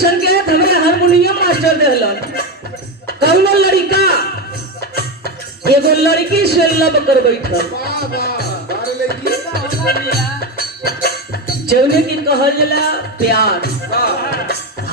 संकेत हमें harmonium master देहलन। कौनो लड़का एगो लड़की से लब कर बैठल, जौने की कहल जाला प्यार।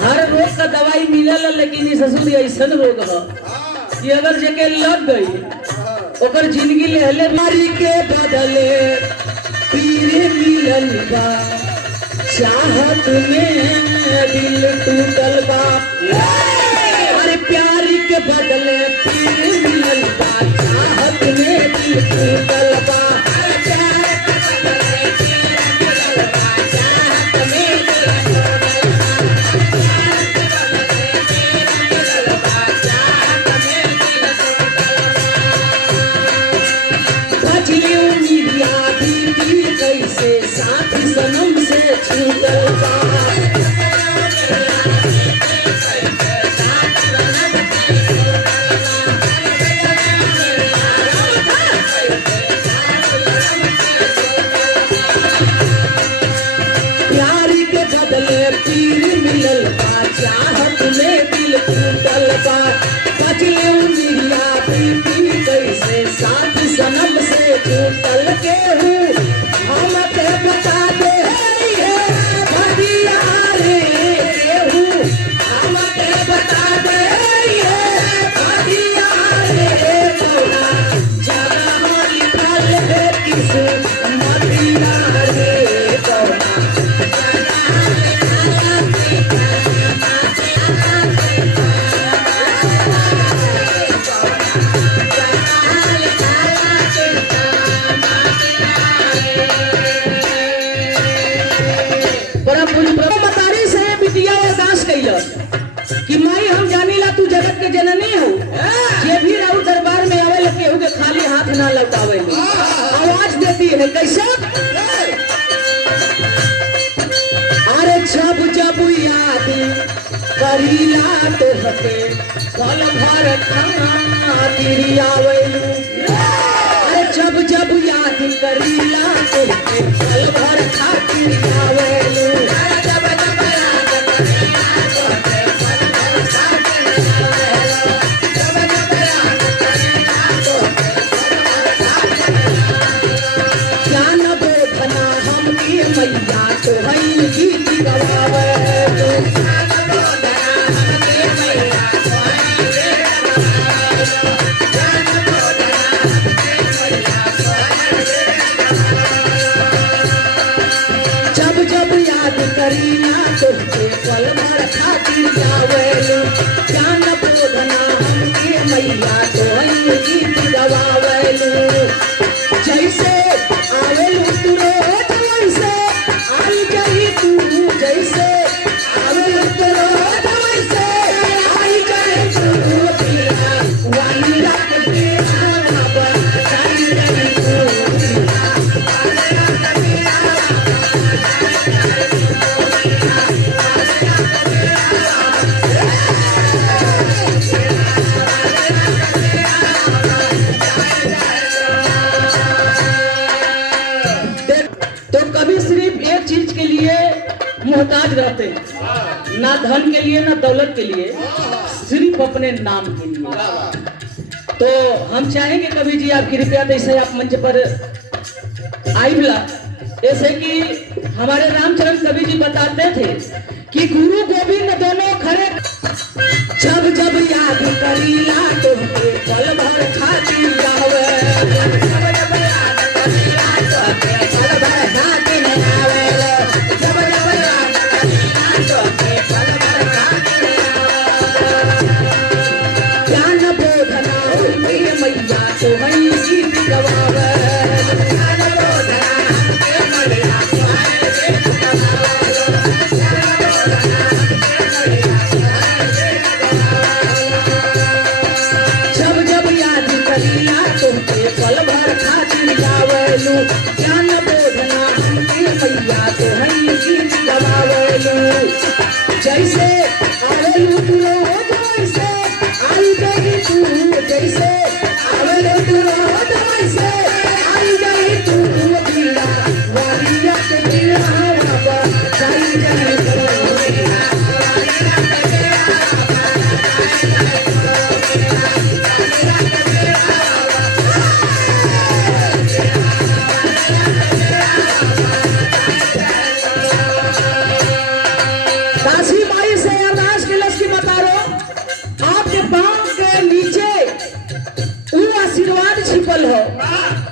हर रोग का दवाई मिलल, लेकिन इस ससुर ऐसा रोग है कि अगर जगह लग गई ओकर जिंदगी लेहले मारी के बदले पीर मिलल बा, चाहत में दिल टूटल बा। अरे प्यार के बदले पीर मिलल बा, चाहत में दिल टूटल बा। कैसे साथी सनम से छूटल बा। प्यारी के बदले पीर मिलल बा, चाहत में दिल टूटल बा। बचले उमिरिया बीती कैसे साथी सनम से छूटल के हूँ। हम के बता दे भदिया रे केहू, हम के बता दे भदिया रे कौना जगह लिखल है किस मदिया रे कौना। कि माई हम जानीला तू जगत के जननी हो, जे भी राउ दरबार में आवे केहू के खाली हाथ ना लौटावे। आवाज देती है कैसे? अरे जब जब याद करीला तो हके पल भर खातिर आवेलू। अरे जब जब याद करीला तो हके पल भर खातिर आवेलू। मैया तो हई गीत गवावे जब जब याद करीना तुझे पल भर खातिर जावेलू। जान बोधना हमके मैया तो हई गीत गवावेलू। जैसे आवेलू तू रोज वैसे आई जाई तू, जैसे आवेलू तू रोज वैसे आई जाई तू। वाली रात के आवा आई जाई तू। मोहताज रहते हैं, ना धन के लिए ना दौलत के लिए, सिर्फ अपने नाम के लिए। तो हम चाहेंगे कवि जी आप कृपया जैसे आप मंच पर आइला, ऐसे कि हमारे रामचरण कवि जी बताते थे कि गुरु गोविंद दोनों खड़े। जब जब याद करीला तो पल भर खातिर जावे, तो वही गीत गवावे। जब जब याद करीला तुमके पल भर खातिर जावेलू।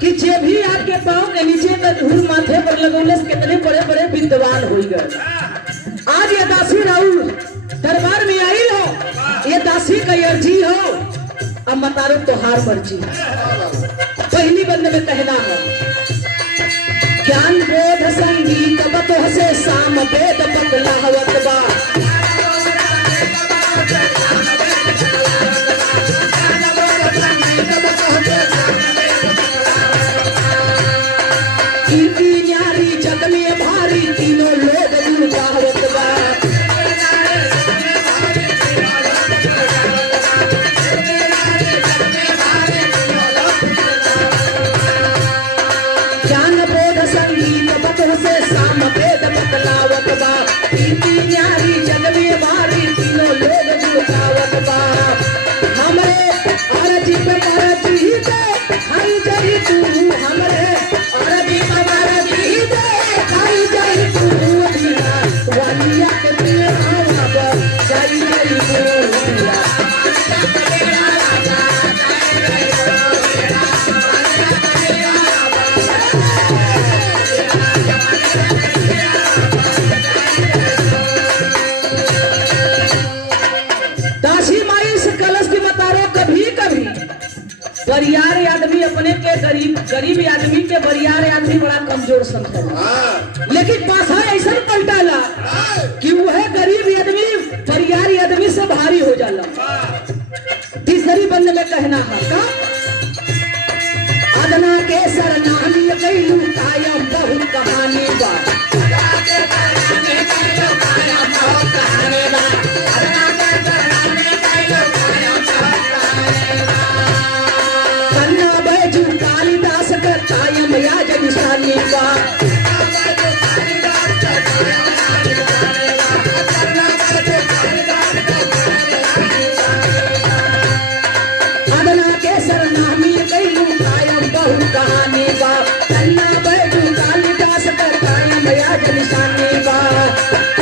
कि जे भी आपके पाँव के नीचे में धूल माथे पर लगौले कितने बड़े बड़े विद्वान हो गए। आज ये दासी राउल दरबार में आई हो, ये दासी का अर्जी हो, अब मतारो तोहार मर्जी। पहली बंद में कहना है ज्ञान बोध संगीत बतो से साम वेद बकलावत बा। कीर्ति न्यारी जग में भारी तीनों लोग गुणगावत बा। ज्ञान बोध संगीत बतो से साम वेद बकलावत बा। कीर्ति न्यारी जग में भारी तीनों लोग गुणगावत बा। हमरे अरजी पे मरजी दे खाई जाई तू, हमरे अरजी पे मरजी दे खाई जाई तू। वालिया के दिए आवा जाई जाई तू। दासी माई से कलश की बता रहे कभी कभी बरियार आदमी अपने के गरीब आदमी के बरियार आदमी बड़ा कमजोर समझता, लेकिन पासा ऐसा पलटाला कि वह गरीब आदमी बरियार आदमी से भारी हो जाला। तीसरी बंद में कहना है का अदना के सरनामी कैलू कायम बहुत कहानी बा। कन्ना बैजू कालिदास का कायम याज निशानी बा। अदना के सरनामी कैलू कायम बहुत कहानी बा। कन्ना बैजू कालिदास का कायम याज निशानी बा।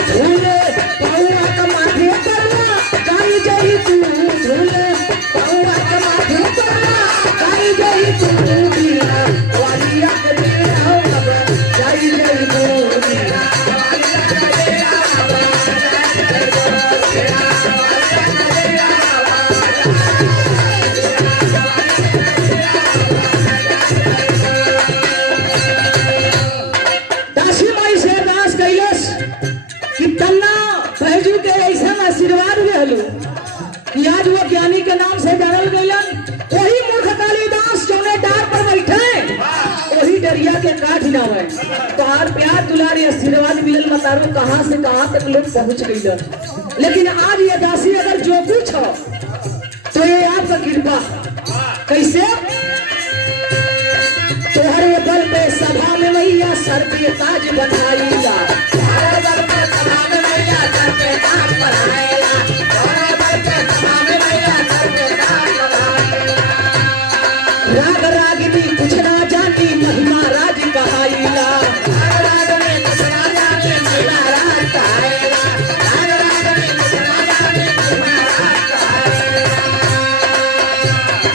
झूले पौआ का माथे परवा गाई जाई तू, झूले पौआ का माथे परवा गाई जाई तू। वालिया के दिए आवा जाई जाई तू। दासी माई से अरदास कैलस कि तन्ना भैजू के ऐसा आशीर्वाद रहलू कि आज वो ज्ञानी के नाम से जानल गइलन। वही मूर्ख कालिदास जौने डार पर बैठे वही डरिया के काट जावे। तोहार प्यार दुलारी आशीर्वाद मिलल मतारो कहां से कहां तक लोग पहुंच गइलन। लेकिन आज ये दासी अगर जो कुछ हो तो ये आपका कृपा। कैसे तोहरे बल पे सभा में मैया सर पे ताज बनाईला। तोहरे बल पे सभा में मैया सर पे ताज बनाईला। तोहरे बल पे सभा में मैया सर पे ताज बनाईला। राग रागिनी कुछ ना जानी महिमा राज कहाईला। राग रागिनी कुछ ना जानी महिमा राज कहाईला। राग रागिनी कुछ ना जानी महिमा राज कहाईला।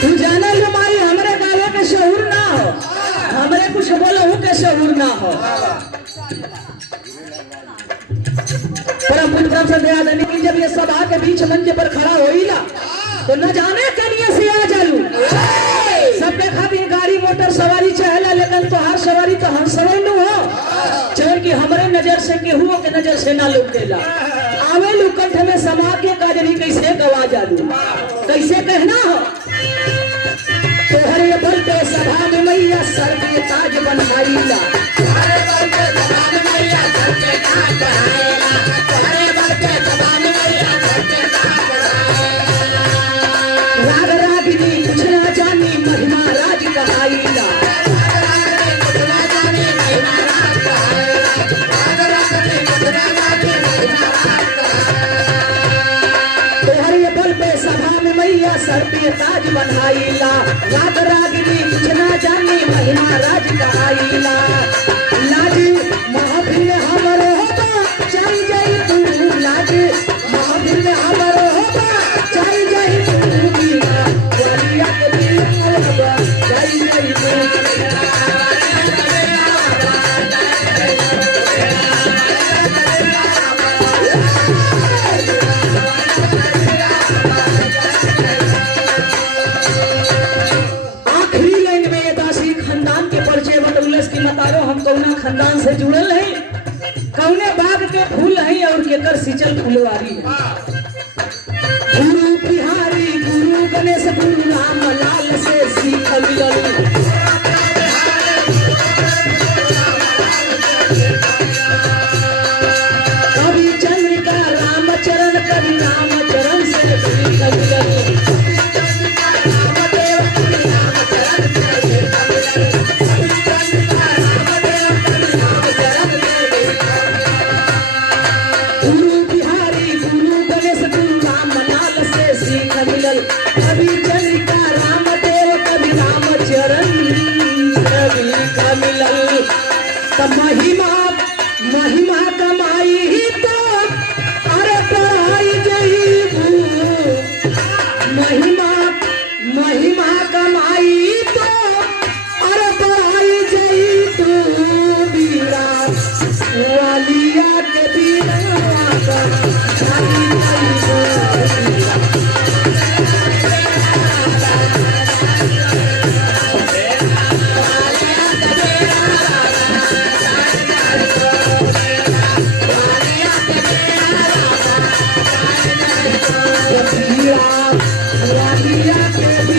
तू जाने लो माई हमरे गावे के शहूर ना हो, हमरे कुछ बोलो हूँ के शहूर ना हो। परम पूज्य परम श्रद्धेय आदरणीय जब ये सभा के बीच मंच पर खड़ा होइला तो न जाने कनिया से आ जालू। सबके खातिर गाड़ी मोटर सवारी चहला, लेकिन तोहार सवारी तो हम सवारी न हो चल कि हमरे नजर से केहू के नजर से ना लौटेला। आवे लू कंठ में समा के काजरी कैसे गवा जालू। कैसे कहना हो तोहरे बल पे सभा में मैया सर पे ताज बनाईला। तोहरे बल पे सभा में मैया सर पे ताज बनाईला। तोहरे बल पे सभा में मैया सर पे ताज बनाईला। राग रागिनी कुछ ना जानी महिमा राज कहाईला। राग रागिनी कुछ ना जानी महिमा राज कहाईला। राग रागिनी कुछ ना जानी महिमा राज कहाईला। तोहरे बल पे सभा में मैया सर पे ताज बनाईला। राग रागिनी कुछ ना जानी महिमा राज कहाईला। लाज महफिल में हमरो होगा चल जाई तू। लाज महफिल में हमरो होगा चल जाई तू। वालिया के दिल में जाई जाई तू। कौना खानदान से जुड़ल है, कौने बाग के फूल है और केकर सिंचल फुलवारी है। गुरु बिहारी गुरु गणेश गुरु राम लाल से सीख मिलल। कवि चंद्रिका रामचरण कवि रामचरण से सीख मिलल। कवि चंद्रिका रामदेव कवि रामचरण कवि का मिलल। तब महिमा महिमा कमाई तो अरे पढ़ाई जईबू, महिमा महिमा कमाई तो अरे पढ़ाई जईबू। बीरा वालिया के बीरा का Maria,